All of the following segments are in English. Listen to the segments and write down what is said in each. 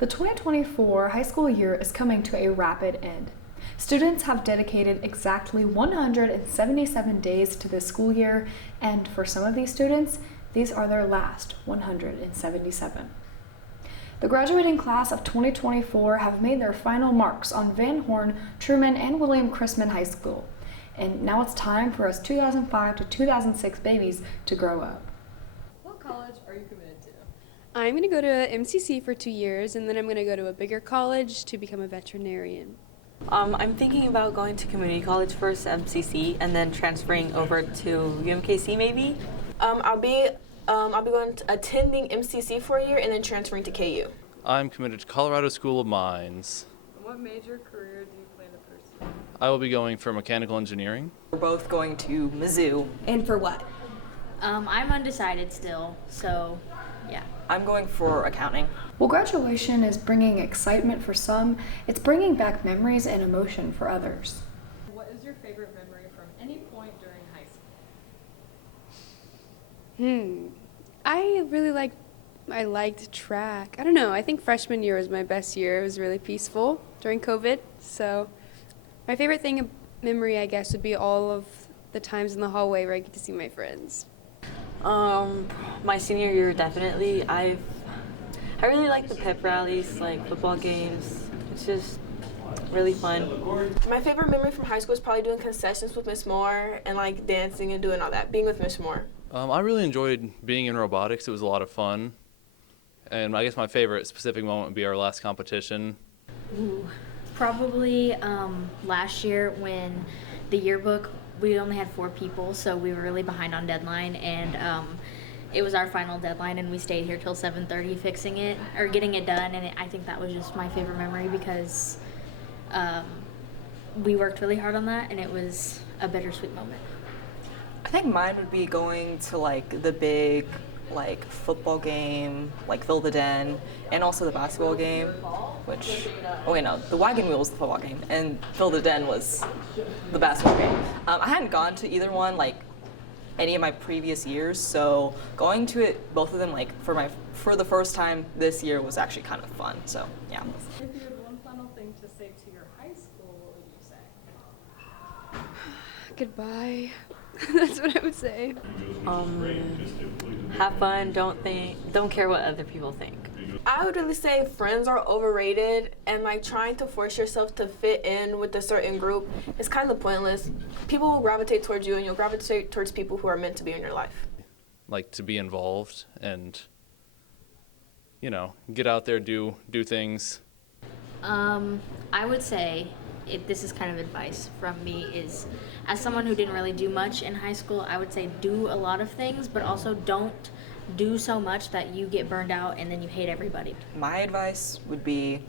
The 2024 high school year is coming to a rapid end. Students have dedicated exactly 177 days to this school year, and for some of these students, these are their last 177. The graduating class of 2024 have made their final marks on Van Horn, Truman, and William Chrisman High School. And now it's time for us 2005 to 2006 babies to grow up. What college are you committed to? I'm going to go to MCC for 2 years, and then I'm going to go to a bigger college to become a veterinarian. I'm thinking about going to community college first, MCC, and then transferring over to UMKC maybe. I'll be going to attending MCC for a year and then transferring to KU. I'm committed to Colorado School of Mines. What major career do you plan to pursue? I will be going for mechanical engineering. We're both going to Mizzou. And for what? I'm undecided still, so yeah. I'm going for accounting. While graduation is bringing excitement for some, it's bringing back memories and emotion for others. What is your favorite memory from any point during high school? I liked track. I don't know, I think freshman year was my best year. It was really peaceful during COVID. So my favorite memory, I guess, would be all of the times in the hallway where I get to see my friends. My senior year, definitely. I really like the pep rallies, like football games. It's just really fun. My favorite memory from high school is probably doing concessions with Miss Moore and like dancing and doing all that, being with Miss Moore. I really enjoyed being in robotics. It was a lot of fun. And I guess my favorite specific moment would be our last competition. Probably last year when the yearbook, we only had 4 people, so we were really behind on deadline, and it was our final deadline, and we stayed here till 7:30 fixing it, or getting it done, and I think that was just my favorite memory because we worked really hard on that, and it was a bittersweet moment. I think mine would be going to like the big football game, like Fill the Den, and also the basketball game, which, the wagon wheel was the football game, and Fill the Den was the basketball game. I hadn't gone to either one any of my previous years, so going to it, both of them for the first time this year was actually kind of fun, so yeah. If you had one final thing to say to your high school, what would you say? Goodbye. That's what I would say. Have fun, don't care what other people think. I would really say friends are overrated, and trying to force yourself to fit in with a certain group is kind of pointless. People will gravitate towards you, and you'll gravitate towards people who are meant to be in your life. Like to be involved and, get out there, do things. I would say, this is kind of advice from me, is as someone who didn't really do much in high school, I would say do a lot of things, but also don't do so much that you get burned out and then you hate everybody. My advice would be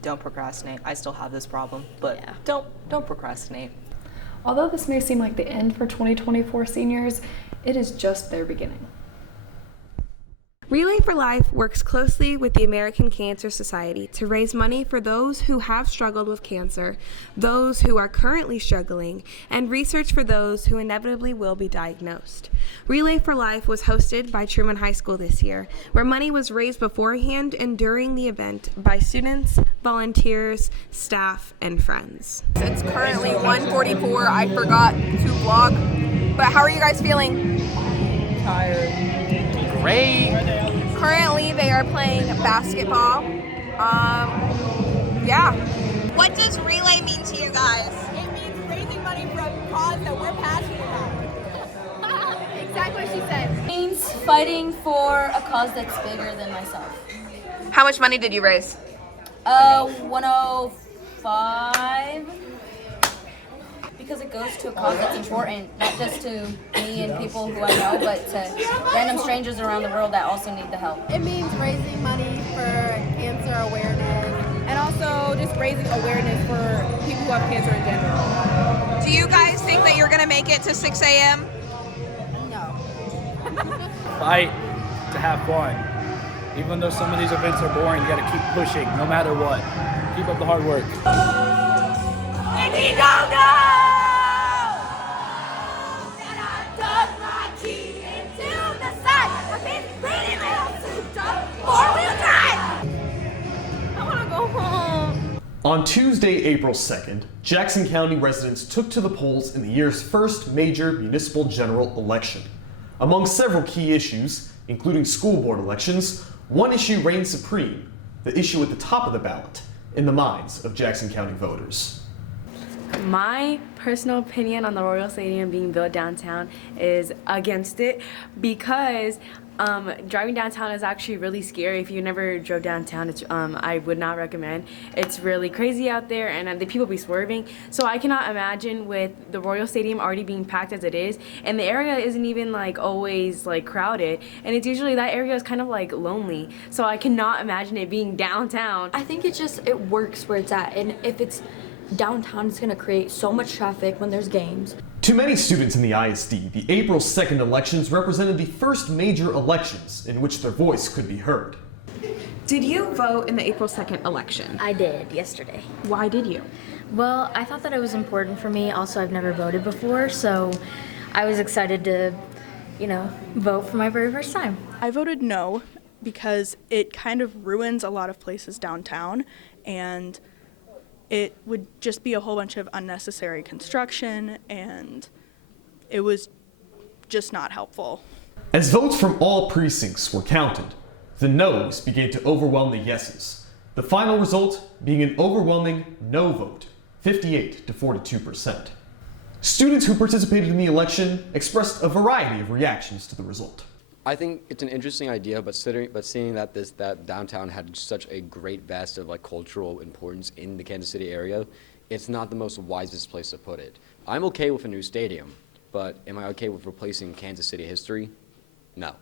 don't procrastinate. I still have this problem, but Yeah. don't procrastinate. Although this may seem like the end for 2024 seniors, it is just their beginning. Relay for Life works closely with the American Cancer Society to raise money for those who have struggled with cancer, those who are currently struggling, and research for those who inevitably will be diagnosed. Relay for Life was hosted by Truman High School this year, where money was raised beforehand and during the event by students, volunteers, staff, and friends. It's currently 1:44. I forgot to vlog. But how are you guys feeling? Tired. Great! Currently, they are playing basketball. Yeah. What does relay mean to you guys? It means raising money for a cause that we're passionate about. Exactly what she said. It means fighting for a cause that's bigger than myself. How much money did you raise? 105. Because it goes to a cause that's important, not just to me and people who I know, but to random strangers around the world that also need the help. It means raising money for cancer awareness and also just raising awareness for people who have cancer in general. Do you guys think that you're going to make it to 6 a.m.? No. Fight to have fun. Even though some of these events are boring, you got to keep pushing no matter what. Keep up the hard work. On Tuesday, April 2nd, Jackson County residents took to the polls in the year's first major municipal general election. Among several key issues, including school board elections, one issue reigned supreme, the issue at the top of the ballot, in the minds of Jackson County voters. My personal opinion on the Royal Stadium being built downtown is against it because driving downtown is actually really scary. If you never drove downtown, I would not recommend. It's really crazy out there, and the people be swerving. So I cannot imagine with the Royal Stadium already being packed as it is, and the area isn't even like always like crowded, and it's usually that area is kind of like lonely. So I cannot imagine it being downtown. I think it works where it's at, and if it's downtown, it's gonna create so much traffic when there's games. To many students in the ISD, the April 2nd elections represented the first major elections in which their voice could be heard. Did you vote in the April 2nd election? I did yesterday. Why did you? Well, I thought that it was important for me. Also, I've never voted before, so I was excited to, vote for my very first time. I voted no because it kind of ruins a lot of places downtown, and it would just be a whole bunch of unnecessary construction, and it was just not helpful. As votes from all precincts were counted, the noes began to overwhelm the yeses, the final result being an overwhelming no vote, 58 to 42%. Students who participated in the election expressed a variety of reactions to the result. I think it's an interesting idea, but seeing that downtown had such a great vast of cultural importance in the Kansas City area, it's not the most wisest place to put it. I'm okay with a new stadium, but am I okay with replacing Kansas City history? No.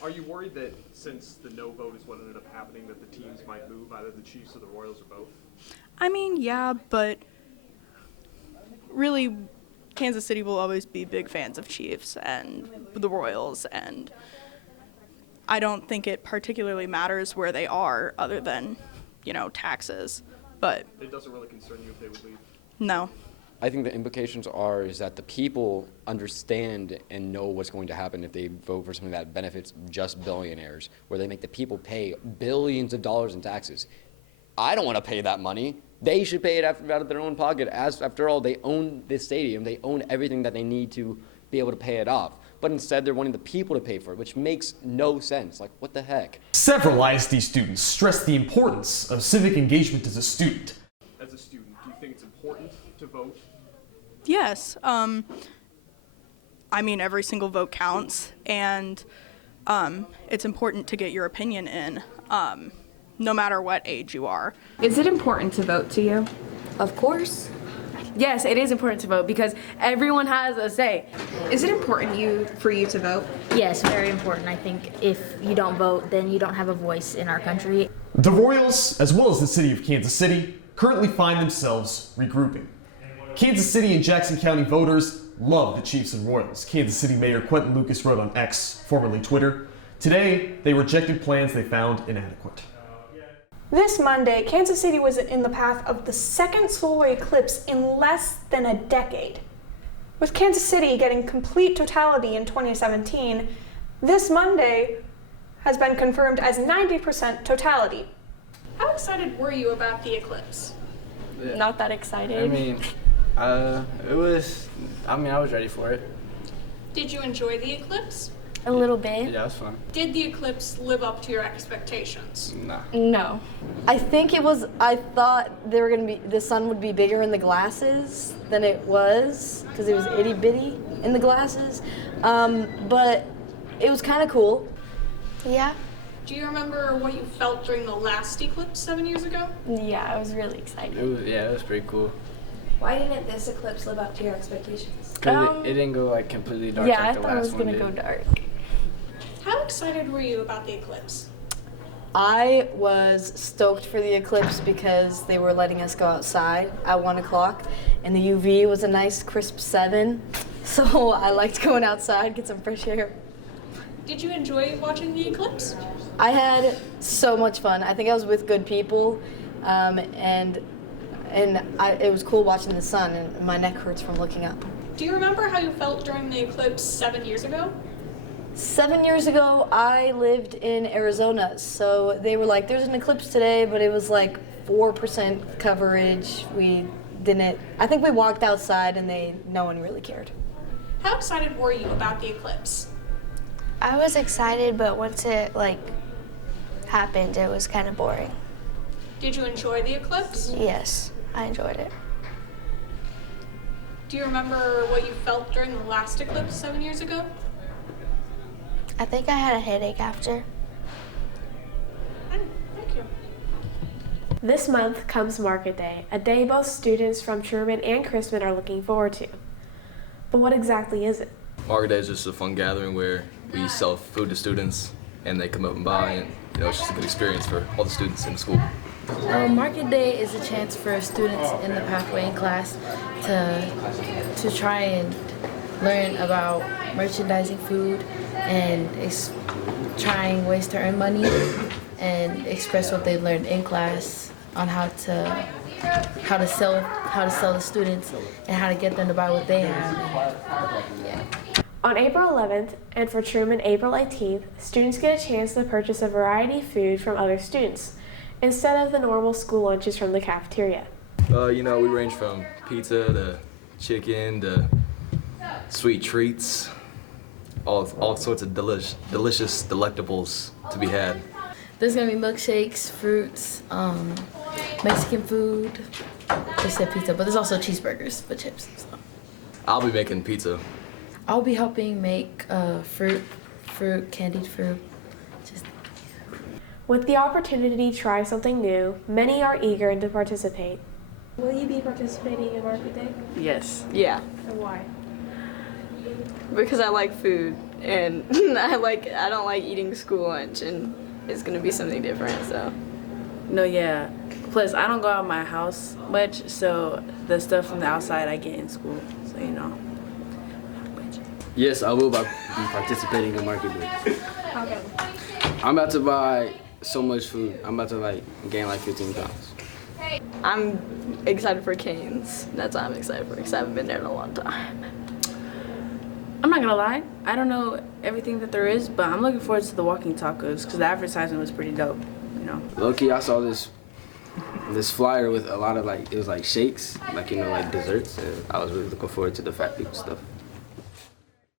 Are you worried that since the no vote is what ended up happening, that the teams might move, either the Chiefs or the Royals or both? I mean, yeah, but really, Kansas City will always be big fans of Chiefs and the Royals, and I don't think it particularly matters where they are other than, taxes, but it doesn't really concern you if they would leave? No. I think the implications is that the people understand and know what's going to happen if they vote for something that benefits just billionaires, where they make the people pay billions of dollars in taxes. I don't want to pay that money. They should pay it out of their own pocket. After all, they own this stadium. They own everything that they need to be able to pay it off. But instead, they're wanting the people to pay for it, which makes no sense. Like, what the heck? Several ISD students stressed the importance of civic engagement as a student. As a student, do you think it's important to vote? Yes. I mean, every single vote counts, and it's important to get your opinion in, no matter what age you are. Is it important to vote to you? Of course. Yes, it is important to vote because everyone has a say. Is it important for you to vote? Yes, very important. I think if you don't vote, then you don't have a voice in our country. The Royals, as well as the city of Kansas City, currently find themselves regrouping. Kansas City and Jackson County voters love the Chiefs and Royals. Kansas City Mayor Quentin Lucas wrote on X, formerly Twitter, today they rejected plans they found inadequate. This Monday, Kansas City was in the path of the second solar eclipse in less than a decade. With Kansas City getting complete totality in 2017, this Monday has been confirmed as 90% totality. How excited were you about the eclipse? Yeah. Not that excited. I mean, I was ready for it. Did you enjoy the eclipse? A little bit. Yeah, it was fun. Did the eclipse live up to your expectations? Nah. No. I thought the sun would be bigger in the glasses than it was, because it was itty bitty in the glasses. But it was kind of cool. Yeah. Do you remember what you felt during the last eclipse 7 years ago? Yeah, I was really excited. It was pretty cool. Why didn't this eclipse live up to your expectations? Because it didn't go completely dark yeah, like the last one. I thought it was going to go dark. How excited were you about the eclipse? I was stoked for the eclipse because they were letting us go outside at 1 o'clock, and the UV was a nice crisp 7, so I liked going outside, get some fresh air. Did you enjoy watching the eclipse? I had so much fun. I think I was with good people, and it was cool watching the sun, and my neck hurts from looking up. Do you remember how you felt during the eclipse 7 years ago? 7 years ago, I lived in Arizona, so they were like, there's an eclipse today, but it was like 4% coverage. I think we walked outside and no one really cared. How excited were you about the eclipse? I was excited, but once it happened, it was kind of boring. Did you enjoy the eclipse? Yes, I enjoyed it. Do you remember what you felt during the last eclipse 7 years ago? I think I had a headache after. Thank you. This month comes Market Day, a day both students from Truman and Crispin are looking forward to. But what exactly is it? Market Day is just a fun gathering where we sell food to students and they come up and buy, and it's just a good experience for all the students in the school. Market Day is a chance for students in the Pathway in class to try and learn about merchandising food and trying ways to earn money and express what they learned in class on how to sell the students and how to get them to buy what they have. Yeah. On April 11th, and for Truman April 18th, students get a chance to purchase a variety of food from other students, instead of the normal school lunches from the cafeteria. We range from pizza to chicken to sweet treats, all sorts of delicious delectables to be had. There's gonna be milkshakes, fruits, Mexican food. They said pizza, but there's also cheeseburgers with chips. So. I'll be making pizza. I'll be helping make fruit, candied fruit. With the opportunity to try something new, many are eager to participate. Will you be participating in Market Day? Yes. Yeah. And why? Because I like food and I don't like eating school lunch, and it's gonna be something different, so. No, yeah. Plus, I don't go out of my house much, so the stuff from the outside I get in school, so Yes, I will be participating in Market Day. How come? I'm about to buy so much food. I'm about to gain 15 pounds. I'm excited for Cane's. That's what I'm excited for, because I haven't been there in a long time. I'm not gonna lie, I don't know everything that there is, but I'm looking forward to the walking tacos because the advertisement was pretty dope, Low-key, I saw this flyer with a lot of it was shakes, desserts, and I was really looking forward to the fat people stuff.